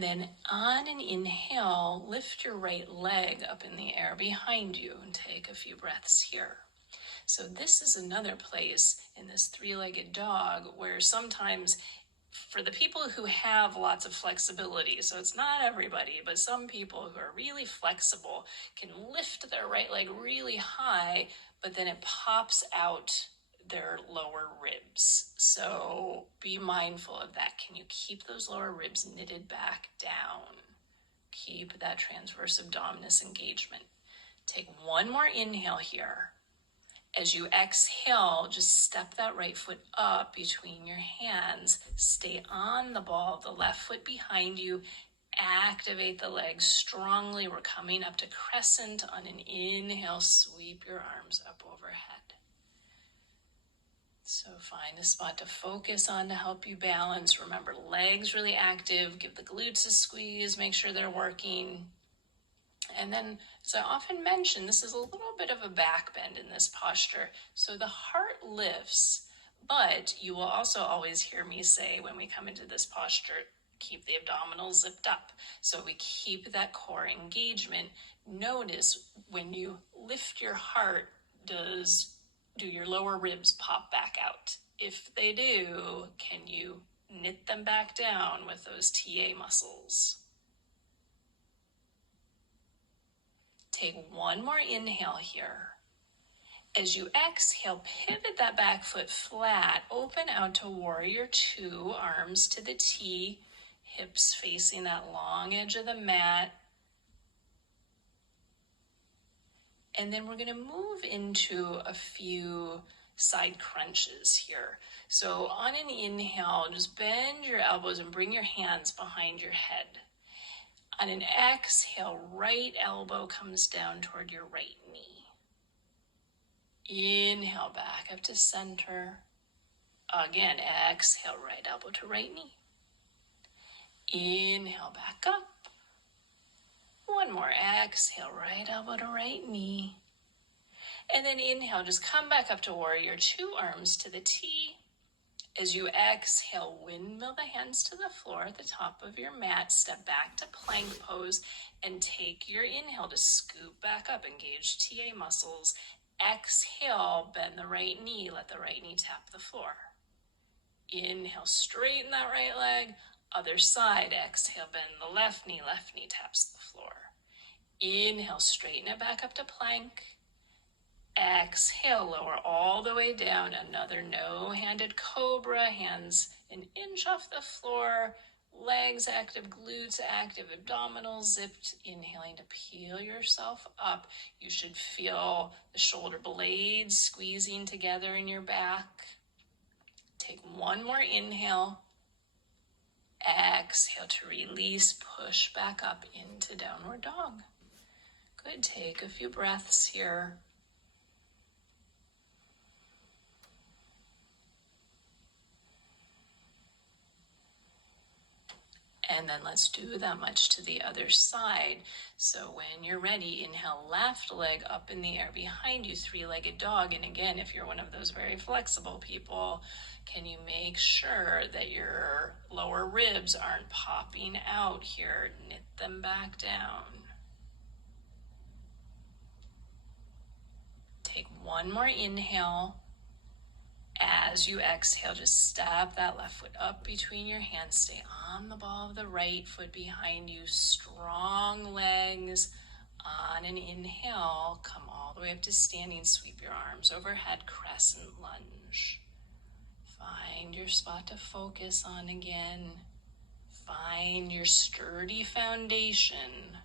Then on an inhale, lift your right leg up in the air behind you and take a few breaths here. So this is another place in this three-legged dog where sometimes for the people who have lots of flexibility, so it's not everybody, but some people who are really flexible can lift their right leg really high, but then it pops out their lower ribs. So be mindful of that. Can you keep those lower ribs knitted back down? Keep that transverse abdominis engagement. Take one more inhale here. As you exhale, just step that right foot up between your hands. Stay on the ball of the left foot behind you. Activate the legs strongly. We're coming up to crescent. On an inhale, sweep your arms up overhead. So find a spot to focus on to help you balance. Remember, legs really active. Give the glutes a squeeze. Make sure they're working. And then, as I often mention, this is a little bit of a back bend in this posture. So the heart lifts, but you will also always hear me say when we come into this posture, keep the abdominals zipped up. So we keep that core engagement. Notice when you lift your heart, do your lower ribs pop back out? If they do, can you knit them back down with those TA muscles? Take one more inhale here. As you exhale, pivot that back foot flat, open out to warrior two, arms to the T, hips facing that long edge of the mat. And then we're going to move into a few side crunches here. So on an inhale, just bend your elbows and bring your hands behind your head. On an exhale, right elbow comes down toward your right knee. Inhale back up to center. Again, exhale, right elbow to right knee. Inhale back up. One more, exhale, right elbow to right knee. And then inhale, just come back up to warrior two, arms to the T. As you exhale, windmill the hands to the floor at the top of your mat, step back to plank pose, and take your inhale to scoop back up, engage TA muscles. Exhale, bend the right knee, let the right knee tap the floor. Inhale, straighten that right leg. Other side, exhale, bend the left knee taps the floor. Inhale, straighten it back up to plank. Exhale, lower all the way down, another no-handed cobra, hands an inch off the floor, legs active, glutes active, abdominals zipped, inhaling to peel yourself up. You should feel the shoulder blades squeezing together in your back. Take one more inhale. Exhale to release, push back up into downward dog. Good, take a few breaths here. And then let's do that much to the other side. So when you're ready, inhale, left leg up in the air behind you, three-legged dog. And again, if you're one of those very flexible people, can you make sure that your lower ribs aren't popping out here? Knit them back down. Take one more inhale. As you exhale, just step that left foot up between your hands. Stay on the ball of the right foot behind you. Strong legs. On an inhale, come all the way up to standing. Sweep your arms overhead, crescent lunge. Find your spot to focus on again. Find your sturdy foundation.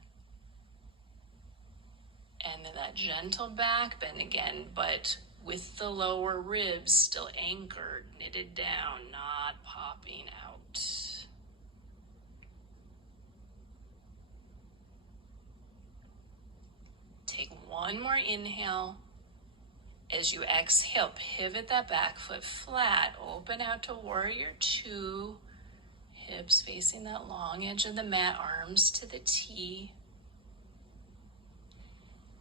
And then that gentle back bend again, but with the lower ribs still anchored, knitted down, not popping out. Take one more inhale. As you exhale, pivot that back foot flat, open out to warrior two, hips facing that long edge of the mat, arms to the T.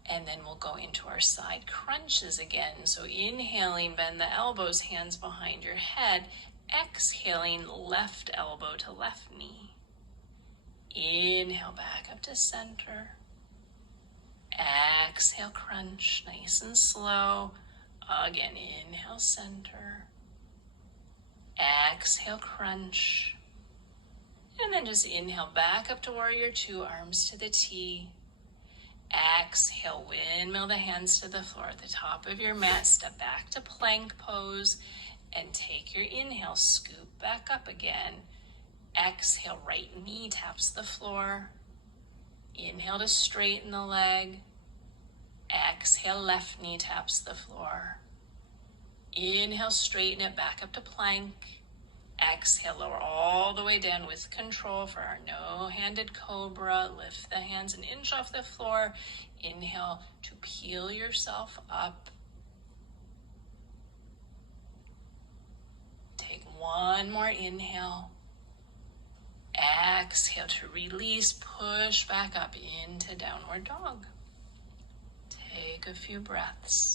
And then we'll go into our side crunches again. So inhaling, bend the elbows, hands behind your head. Exhaling, left elbow to left knee. Inhale back up to center. Exhale, crunch, nice and slow. Again, inhale, center. Exhale, crunch. And then just inhale back up to warrior two, arms to the T. Exhale, windmill the hands to the floor at the top of your mat. Step back to plank pose and take your inhale, scoop back up again. Exhale, right knee taps the floor. Inhale to straighten the leg. Exhale, left knee taps the floor. Inhale, straighten it back up to plank. Exhale, lower all the way down with control for our no-handed cobra. Lift the hands an inch off the floor. Inhale to peel yourself up. Take one more inhale. Exhale to release, push back up into downward dog. Take a few breaths.